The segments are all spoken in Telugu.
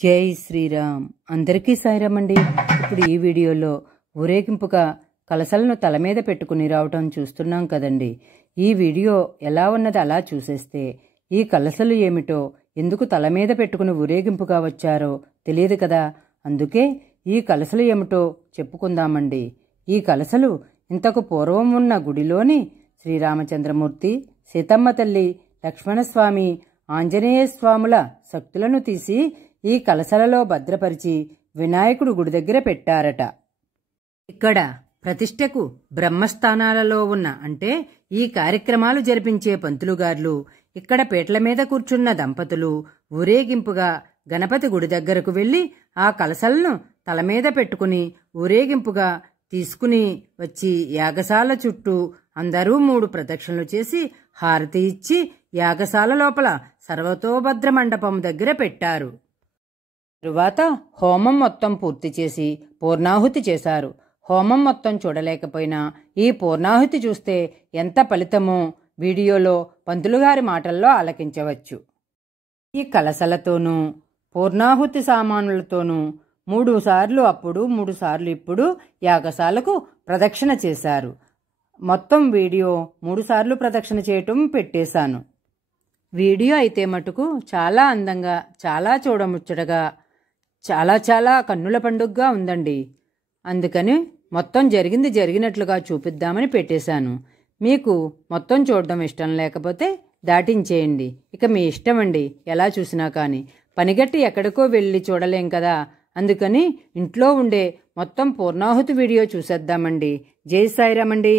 జై శ్రీరామ్. అందరికీ సాయిరామ్ అండి. ఇప్పుడు ఈ వీడియోలో ఊరేగింపుగా కలసలను తల మీద పెట్టుకుని రావటం చూస్తున్నాం కదండి. ఈ వీడియో ఎలా ఉన్నది అలా చూసేస్తే ఈ కలసలు ఏమిటో, ఎందుకు తల మీద పెట్టుకుని ఊరేగింపుగా వచ్చారో తెలియదు కదా. అందుకే ఈ కలసలు ఏమిటో చెప్పుకుందామండి. ఈ కలసలు ఇంతకు పూర్వం ఉన్న గుడిలోని శ్రీరామచంద్రమూర్తి, సీతమ్మ తల్లి, లక్ష్మణస్వామి, ఆంజనేయ స్వాముల శక్తులను తీసి ఈ కలసలలో భద్రపరిచి వినాయకుడు గుడి దగ్గర పెట్టారట. ఇక్కడ ప్రతిష్టకు బ్రహ్మస్థానాలలో ఉన్న అంటే ఈ కార్యక్రమాలు జరిపించే పంతులుగార్లు, ఇక్కడ పీటల మీద కూర్చున్న దంపతులు ఊరేగింపుగా గణపతి గుడి దగ్గరకు వెళ్లి ఆ కలసలను తల మీద పెట్టుకుని ఊరేగింపుగా తీసుకుని వచ్చి యాగశాల చుట్టూ అందరూ 3 ప్రదక్షిణలు చేసి హారతి ఇచ్చి యాగశాల లోపల సర్వతోభద్ర మండపం దగ్గర పెట్టారు. తరువాత హోమం మొత్తం పూర్తి చేసి పూర్ణాహుతి చేశారు. హోమం మొత్తం చూడలేకపోయినా ఈ పూర్ణాహుతి చూస్తే ఎంత ఫలితమో వీడియోలో పంతులుగారి మాటల్లో ఆలకించవచ్చు. ఈ కలసలతోనూ పూర్ణాహుతి సామానులతోనూ 3 సార్లు అప్పుడు 3 సార్లు ఇప్పుడు యాగశాలకు ప్రదక్షిణ చేశారు. మొత్తం వీడియో 3 సార్లు ప్రదక్షిణ చేయటం పెట్టేశాను. వీడియో అయితే మటుకు చాలా అందంగా, చాలా చూడముచ్చటగా, చాలా కన్నుల పండుగగా ఉందండి. అందుకని మొత్తం జరిగింది జరిగినట్లుగా చూపిద్దామని పెట్టేశాను. మీకు మొత్తం చూడడం ఇష్టం లేకపోతే దాటించేయండి. ఇక మీ ఇష్టం అండి, ఎలా చూసినా కానీ. పనిగట్టి ఎక్కడికో వెళ్ళి చూడలేం కదా. అందుకని ఇంట్లో ఉండే మొత్తం పూర్ణాహుతి వీడియో చూసేద్దామండి. జై సాయిరామ్ అండి.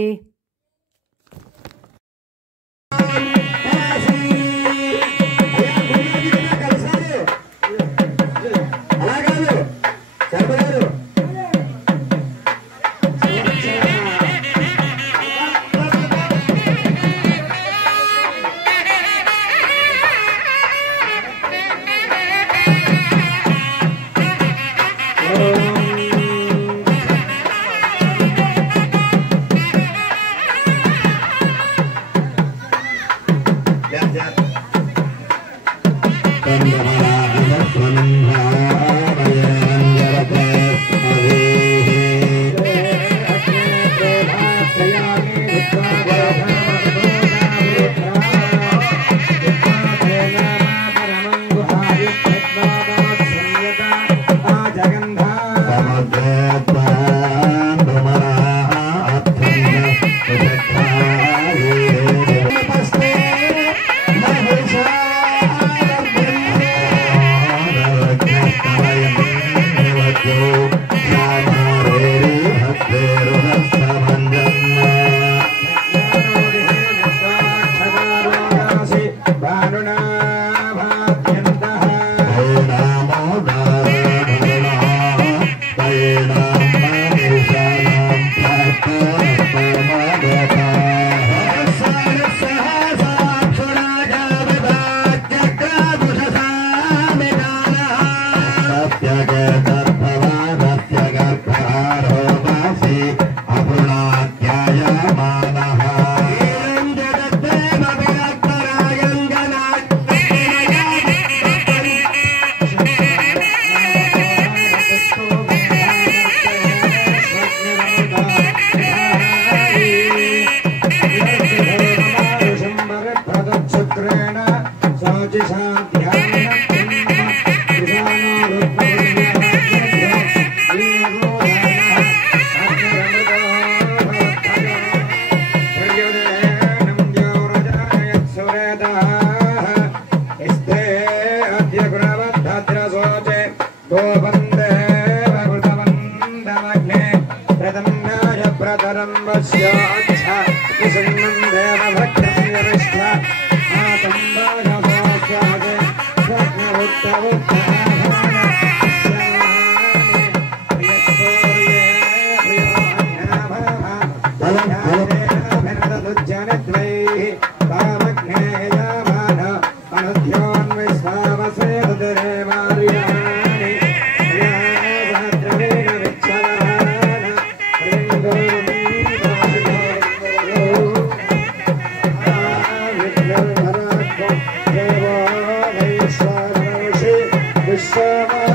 Viశ్వ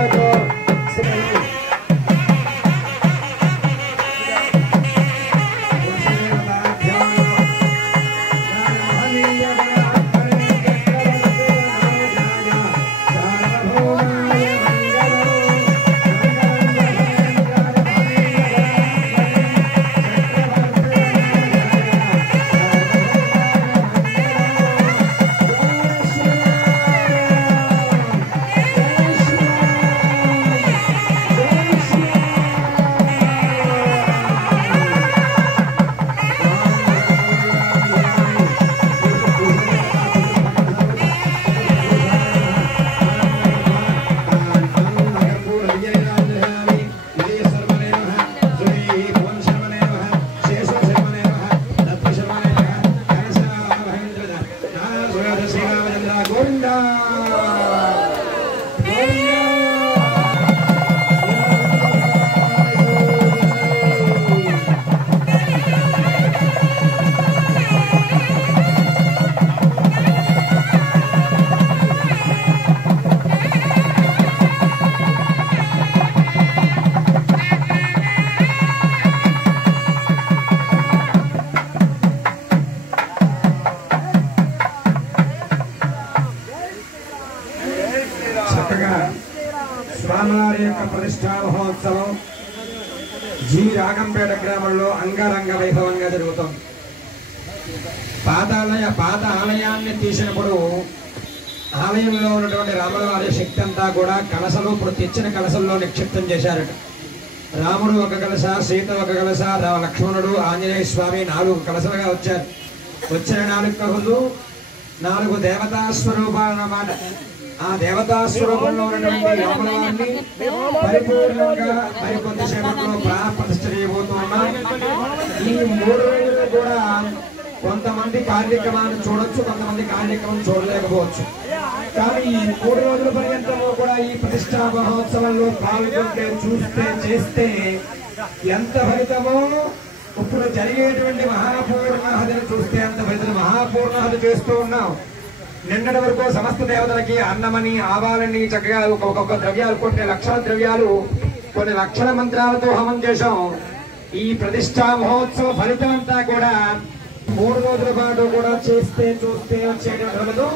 స్వామివారి యొక్క ప్రతిష్టా మహోత్సవం జి రాగంపేట గ్రామంలో అంగరంగ వైభవంగా జరుగుతుంది. పాత ఆలయాన్ని తీసినప్పుడు ఆలయంలో ఉన్నటువంటి రాముల వారి శక్తి అంతా కూడా కలసలు ఇప్పుడు తెచ్చిన కలసల్లో నిక్షిప్తం చేశారట. రాముడు ఒక కలస, సీత ఒక కలస, లక్ష్మణుడు, ఆంజనేయ స్వామి 4 కలసలుగా వచ్చారు. వచ్చిన 4 కహులు 4 దేవతా స్వరూపాలన్నమాట. ఆ దేవతా స్వరూపంలో ఉన్నటువంటి రాముల వారిని పరిపూర్ణంగా మరికొద్దిసేపట్లో ప్రతిష్ఠ చేయబోతున్నాం. ఈ 3 రోజులు కూడా కొంతమంది కార్యక్రమాన్ని చూడొచ్చు, కొంతమంది కార్యక్రమం చూడలేకపోవచ్చు. కానీ ఈ 3 రోజుల పర్యంతము కూడా ఈ ప్రతిష్టా మహోత్సవంలో పాల్గొంటే, చూస్తే, చేస్తే ఎంత ఫలితమో ఇప్పుడు జరిగేటువంటి మహాపూర్ణాహతిని చూస్తే అంత ఫలితం. మహాపూర్ణాహతి చేస్తూ ఉన్నాం. నిన్నటి వరకు సమస్త దేవతలకి అన్నమని, ఆవాలని చక్కగా ఒక్కొక్క ద్రవ్యాలు, కొన్ని లక్షల ద్రవ్యాలు, కొన్ని లక్షల మంత్రాలతో హోమం చేశాం. ఈ ప్రతిష్టా మహోత్సవ ఫలితం అంతా కూడా 3 రోజుల పాటు కూడా చేస్తే, చూస్తే వచ్చేటప్పుడు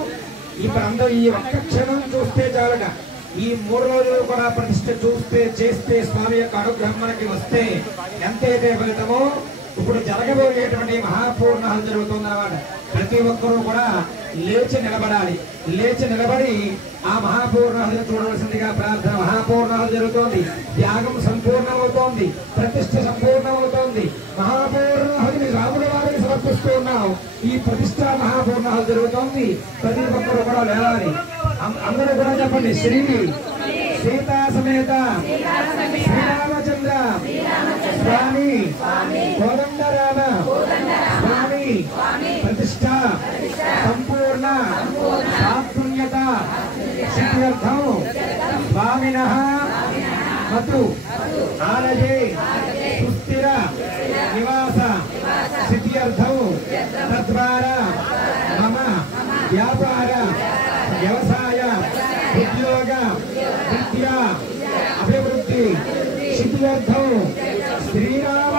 ఇప్పుడు అందరూ ఈ ఒక్క క్షణం చూస్తే చాలట. ఈ 3 రోజులు కూడా ప్రతిష్ఠ చూస్తే, చేస్తే, స్వామి యొక్క అనుగ్రహం మనకి వస్తే ఎంతైతే ఫలితమో ఇప్పుడు జరగబోయేటువంటి మహాపూర్ణాహతి జరుగుతుందన్నమాట. ప్రతి ఒక్కరూ కూడా లేచి నిలబడాలి. లేచి నిలబడి ఆ మహాపూర్ణాహతిని చూడవలసిందిగా ప్రార్థన. మహాపూర్ణాహతి జరుగుతోంది, త్యాగం సంపూర్ణమవుతోంది, ప్రతిష్ఠ సంపూర్ణమవుతోంది. మహాపూర్ణాహతిని రాముల వారికి సమర్పిస్తూ ఉన్నాం. ఈ ప్రతిష్ఠ మహాపూర్ణాహతి జరుగుతోంది. ప్రతి ఒక్కరు కూడా లేవాలి. అందరూ కూడా చెప్పండి. శ్రీ సీతా సమేత శ్రీరామచంద్ర స్వామి కోదండరామ స్వామి ప్రతిష్ఠ సంపూర్ణ సాత్పుణ్యత సిద్ధ్యర్థం స్వామినః మతు ఆలయే సుస్థిర నివాస సిద్ధ్యర్థం తద్వారా మమ వ్యాపార వ్యవసాయ ఉద్యోగ విద్యా అభివృద్ధి సిద్ధ్యర్థం శ్రీరామ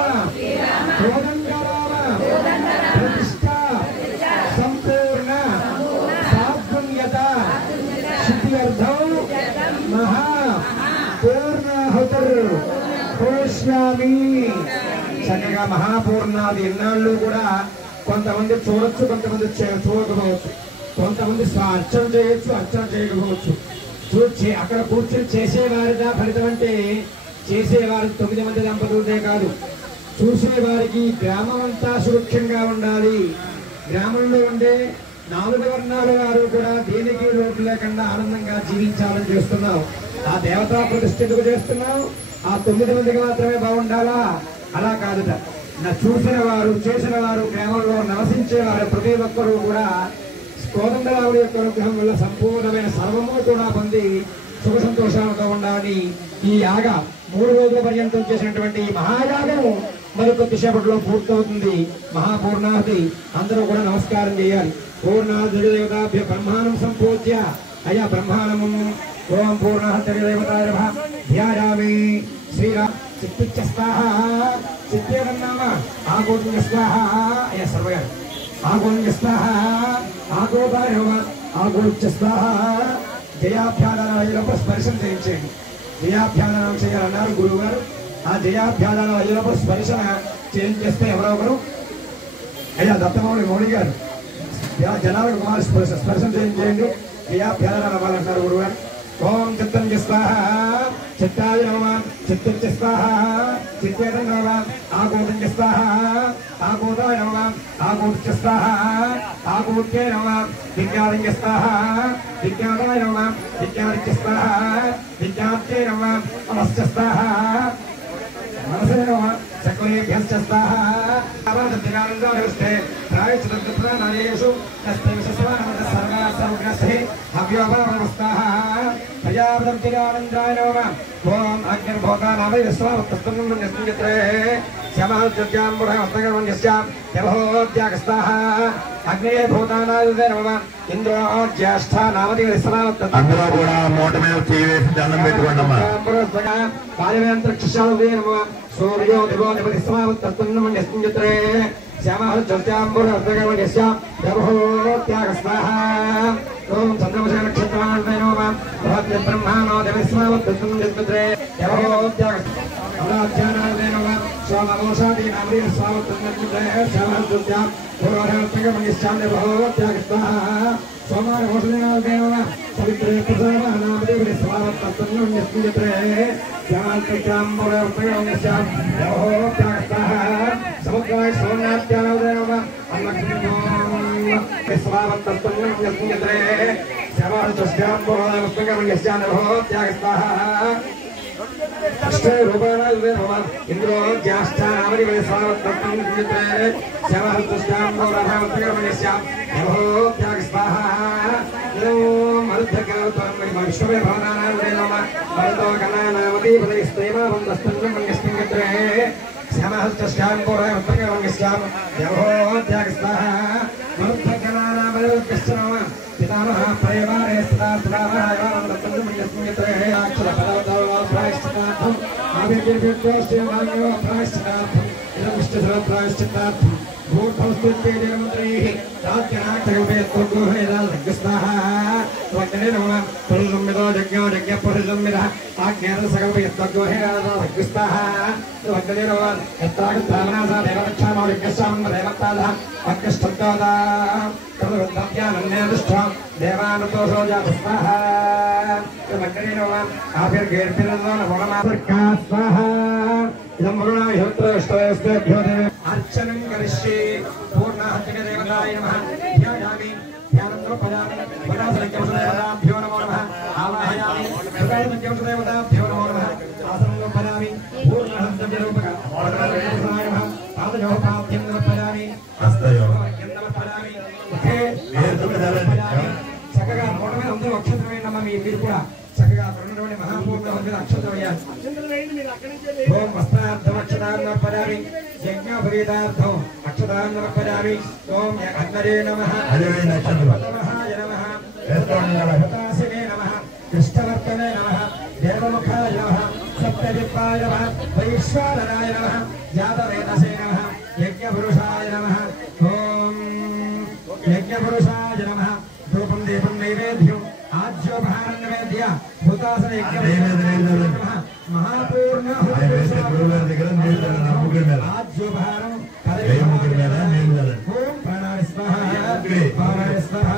కోదండరామ ప్రతిష్ఠ సంపూర్ణ సాత్పుణ్యత సిద్ధ్యర్థం మహా పూర్ణాహుతుర్ పోష్యామి. చక్కగా మహాపూర్ణాది ఎన్నాళ్ళు కూడా కొంతమంది చూడొచ్చు, కొంతమంది చూడకపోవచ్చు, కొంతమంది అర్చన చేయొచ్చు, అర్చన చేయకపోవచ్చు. అక్కడ కూర్చొని చేసేవారిగా ఫలితం అంటే చేసేవారు 9 మంది దంపతులదే కాదు, చూసేవారికి గ్రామం అంతా సురక్షంగా ఉండాలి. గ్రామంలో ఉండే 4 వర్ణాల వారు కూడా దేనికి లోటు లేకుండా ఆనందంగా జీవించాలని చేస్తున్నాం. ఆ దేవతా ప్రతిష్ఠకు చేస్తున్నాం. ఆ 9 మందికి మాత్రమే బాగుండాలా? అలా కాదుట. చూసిన వారు, చేసిన వారు, గ్రామంలో నివసించేవారు ప్రతి ఒక్కరూ కూడా కోదండరాముడి యొక్క అనుగ్రహం వల్ల సంపూర్ణమైన సర్వము కూడా పొంది సుఖ సంతోషాలతో ఉండాలని ఈ యాగ 3 రోజుల పర్యంతం చేసినటువంటి ఈ మహాయాగము మరికొద్దిసేపట్లో పూర్తవుతుంది. మహాపూర్ణాహతి అందరూ కూడా నమస్కారం చేయాలి. పూర్ణాహతి దేవతాభ్య బ్రహ్మాణం సంపూజ్య అయా బ్రహ్మాణము ఓం పూర్ణాహతి దేవతాయ నమః ధ్యాయామి. శ్రీరామ్ చిత్తుచ్చ స్వాహ చిత్తేరన్నామ ఆగోతున్న స్వాహ అయ్యా సర్వగారు ఆగోంజ స్వాహ ఆగోదాయ నమః ఆగోచ్చ స్వాహ. జయాభ్యాదానాలపై స్పర్శం చేయించండి. జయాభ్యాదానం చేయాలన్నారు గురువు గారు. ఆ జయాభ్యాదానాలపై స్పర్శన చేస్తే ఎవరో ఒకరు అయ్యా దత్తమౌళి మౌళి గారు జనాలకు కుమార్ స్పర్శం చేయించేయండి. జయాభ్యాదానాలు అవ్వాలంటారు గురువు గారు. ఓం చిత్తం స్వాహ చిత్తాయ నమః చిత్తం స్వాహ చిత్తేతం నమః ఆగోతం స్వాహ ఆగోదాయ నమః ఆగోత స్వాహ ఆగోత్యే నమః విజ్ఞానం స్వాహ విజ్ఞానాయ నమః విజ్ఞాన స్వాహ విజ్ఞాత్యే నమః నమస్య స్వాహ మనసే నమః సకలేభ్యశ్చ స్వాహ. ప్రాయశ్చిత్తప్రాణేషు తస్మై విశ్వస్వానమః సర్వగ్రహే హవ్యోపనమస్తాః. ప్రజాపతిరానందాయ నమః. ఓం అగ్నిర్భోతానామై విశ్వావత్తస్తంగం యస్మిత్రే శ్యామాజ్యోత్యాంబుఢమస్తగమన్యస్యాం యభోత్యాగస్తాః. అగ్నేయ భూతానాయ నమః. ఇంద్రో జ్యేష్ఠ నామది విశ్వావత్త. అందరూ కూడా మూట మీద చేసి దండం పెట్టుకోండమ్మా. పాలవేంద్రక్షాలదే నమః. సూర్యో దివోధిపతి స్వావత్తస్తంగం యస్మిత్రే శ్యామాజ్యోత్యాంబుఢమస్తగమన్యస్యాం యభోత్యాగస్తాః. ఓం చంద్రమశ నక్షత్రాయ నమః. భవతి బ్రహ్మానో దేవస్వావత్తుం దిత్రే యవోత్యాగ అమరాధ్యానాదేనవ స్వామోషాది నామరి స్వావత్తుం దిత్రే శవహద్దుత్యా పూర్వహర్తగమనిశ్చాందే భవోత్యాగస్తః సోమాన ఓషదినాదేనవ పవిత్రే ప్రసాదానామరి స్వావత్తుం దిత్రే శవహద్దుత్యాం పూర్వహర్తగమనిశ్చాం భవోత్యాగస్తః సముద్రాయ సోమ్యాధ్యానాదేనవ అన్నక్షిణో స్వావత్తుం దిత్రే శవహద్దుత్యాం పూర్వహర్తగమనిశ్చాం భవోత్యాగస్తః అష్టే రూపాయలు ఇందులో జ్యేష్ఠానామని స్వావత్తం మరుద్ధమే భవనామతో కళానామతి పితామహ ప్రేమారే ప్రాయశ్చితార్థం ఆవిర్భ్యోస్మాన్యో ప్రాయశ్చితార్థం ఇదం ఇష్టప్రాయశ్చితార్థం భూర్భవస్తుత్యైర్మంత్రైః రాజ్యనాటకమేత్వగోహేదాస్నాః త్వగ్నే నమః పురుషంమిదో యజ్ఞో యజ్ఞపురుషంమిదః ఆజ్ఞానసకమేత్వగోహేదాస్నాః త్వగ్నే నమః యత్రాగతామనాసా దేవరక్షామో యజ్ఞశాం దేవతాదః అగ్నిష్టోదా కర్మవ్యానన్యదృష్ట్వా దేవానుతోషో జాతస్నాః త్వగ్నే నమః ఆవిర్గేర్భిరదో నమః స్వాహ ఇదం వరుణాయ హోత్రష్టయస్తేభ్యో దేవే అర్చనం కరిష్యే పూర్ణాహతిక దేవతాయ నమః ధ్యాయామి ధ్యానంతోపయామి వదాసంఖ్యవదేవతాభ్యో నమో నమః ఆవాహయామి వదాసంఖ్యవదేవతాభ్యో నమో నమః ఆసనంలోపయామి పూర్ణాహంతవ్యరూపక వరదదేవతాయ నమః పాదయోపాభ్యం నమఃపయామి హస్తయోపాభ్యం నమఃపయామి ఓకే చక్కగా నోట మీద అందరూ అక్షతం వేయండమ్మా మీరు కూడా చక్కగా రెండులోని మహాపూర్ణ మీద అక్షతం వేయాలి ఓం వస్త్రార్థం అక్షతాన్ని పదామి యజ్ఞోపరీతార్థం అక్షతాన్ని పదామి ఓం అగ్నరే నమః పద్మహాయ నమః హతాశినే నమః కృష్ణవర్తనే నమః దేవముఖాయ నమః సప్తవిప్పాయ నమః వైశ్వానరాయ నమః జాతవేదసే నమః యజ్ఞపురుషాయ నమః ఓం యజ్ఞపురుషాయ నమః ధూపం దీపం నైవేద్యం ఆజ్యోపహారం నైవేద్య భూతాసన మహాపూర్ణ ఆజ్యోపహారం ఓం ప్రాణాయ స్వాహ ప్రాణాయ స్వాహ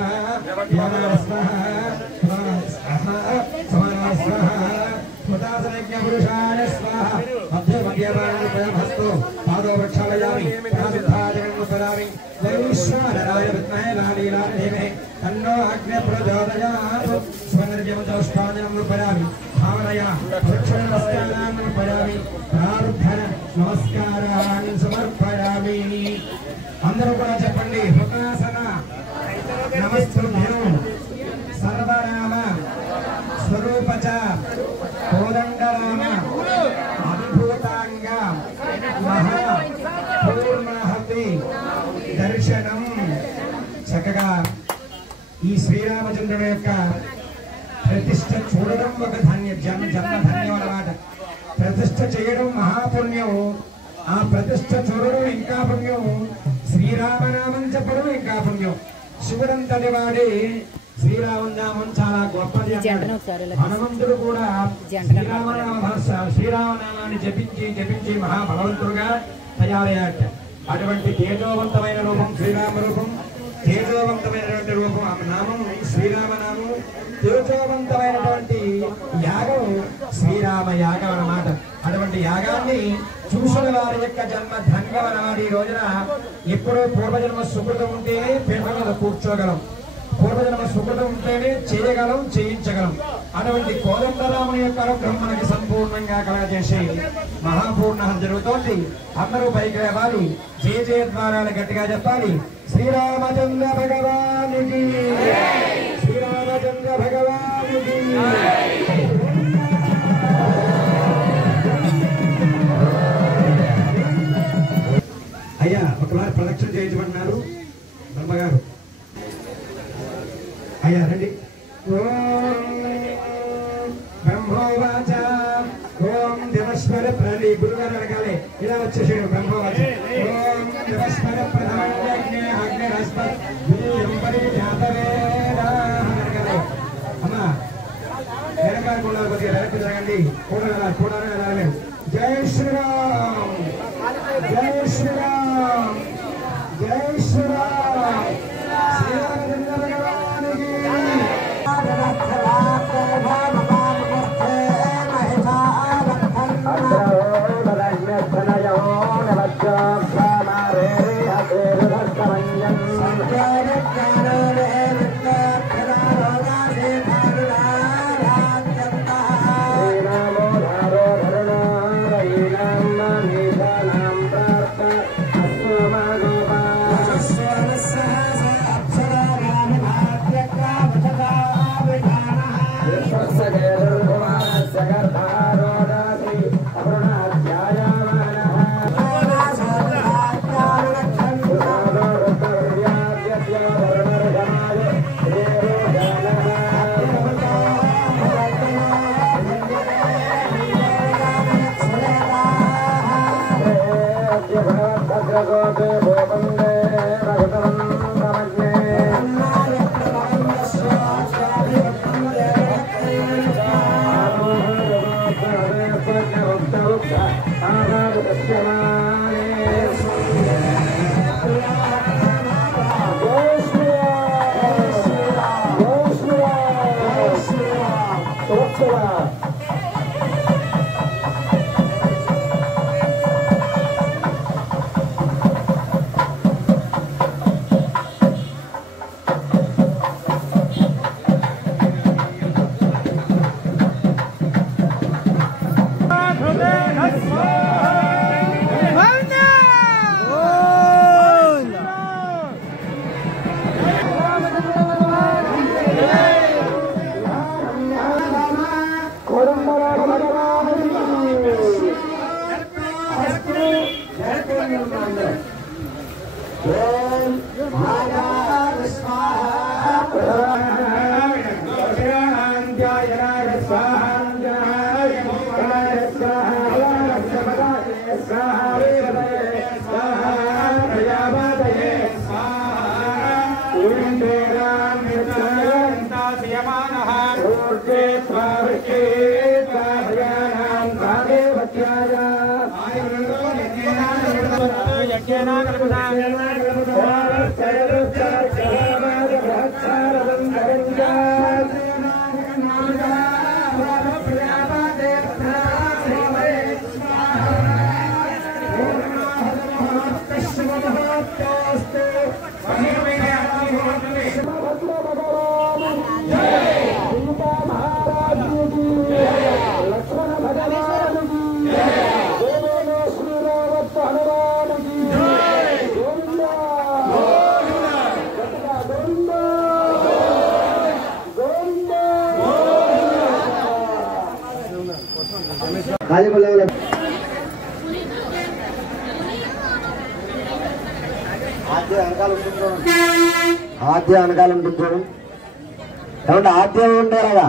ప్రాణాయ స్వాహ సమానాయ స్వాహ భూతాసన యజ్ఞపురుషాయ స్వాహ మధ్య మధ్యమానస్తు పాదో వృక్షాలయామి పరామి వైశ్వానరాయ విద్మహే లాలీలాధీమహి తన్నో అగ్ని ప్రచోదయాత్ స్వనర్జమతౌష్పాదనం పరామి భావనయా వృక్షనమస్కారాన్ పరామి ప్రార్థన నమస్కారాన్ సమర్పయామి అందరూ కూడా చెప్పండి హుతాసన నమస్తుభ్యం సర్వరామ స్వరూపచ కోదండరామ అద్భుతాంగ మహా పూర్ణాహతి దర్శనం. చక్కగా ఈ శ్రీరామచంద్రుడు యొక్క ప్రతిష్ఠ చూడడం ఒక జన్మ ధన్యం అన్నమాట. ప్రతిష్ఠ చేయడం మహాపుణ్యం, ఆ ప్రతిష్ఠ చూడడం ఇంకా పుణ్యం, శ్రీరామనామం చెప్పడం ఇంకా పుణ్యం. శివుడంతటి వాడి శ్రీరామనామం చాలా గొప్పది అన్నాడు. హనుమంతుడు కూడా శ్రీరామనామాన్ని జపించి మహాబలవంతుడుగా తయారయ్యాట. అటువంటి తేజోవంతమైన రూపం శ్రీరామ రూపం, తేజోవంతమైనటువంటి రూపం ఆ నామం శ్రీరామనామం, తేజోవంతమైనటువంటి యాగం శ్రీరామ యాగం అన్నమాట. అటువంటి యాగాన్ని చూసిన వారి యొక్క జన్మ ధన్యం అన్నమాట. ఈ రోజున ఎప్పుడో పూర్వజన్మ సుకృతం ఉంటేనే పీఠం మీద కూర్చోగలం, పూర్వజన్మ సుకృతం ఉంటేనే చేయగలం, చేయించగలం. అటువంటి కోదండరాముని యొక్క అనుగ్రహం మనకి సంపూర్ణంగా కలగజేసి మహాపూర్ణ జరుగుతోంది. అందరూ పైకి లేవాలి, జయ జయద్వారాలు గట్టిగా చెప్పాలి. శ్రీరామచంద్ర భగవానికి, శ్రీరామచంద్ర భగవానికి. అయ్యా ఒకసారి ప్రదక్షిణ చేయించమన్నారు బ్రహ్మగారు. అయ్యా రండి. బ్రహ్మోవాచ ఓం దేవస్వర ప్రణి గురుగారు అడగాలి. ఇలా వచ్చేసాడు బ్రహ్మోవాచ. ఓం దేవస్వర ప్రధాన్యజ్ఞ అగ్నిరస్పత్ అమ్మా వెనక్కి జరగండి. కూడాలి. జై శ్రీరామ్, జై శ్రీరామ్, జై శ్రీరామ్. శ్రీరామచంద్ర భగవానికి ఆద్య వెనకాల ఉంటుంది చూడండి. ఏమంటే ఆద్యం ఉంటారు కదా,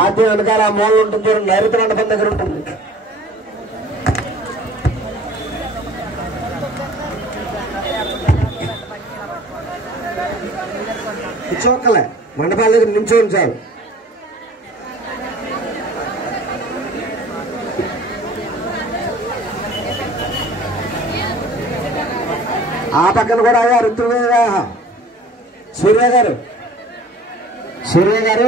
ఆద్యం వెనకాల ఆ మూలలు ఉంటుంది చూడండి. నైరుతి మండపం దగ్గర ఉంటుంది. కూర్చోక్కలే, మండపాల దగ్గర నించో ఉంచాలి. ఆ పక్కన కూడా అయ్యా రుద్రుడు సూర్య గారు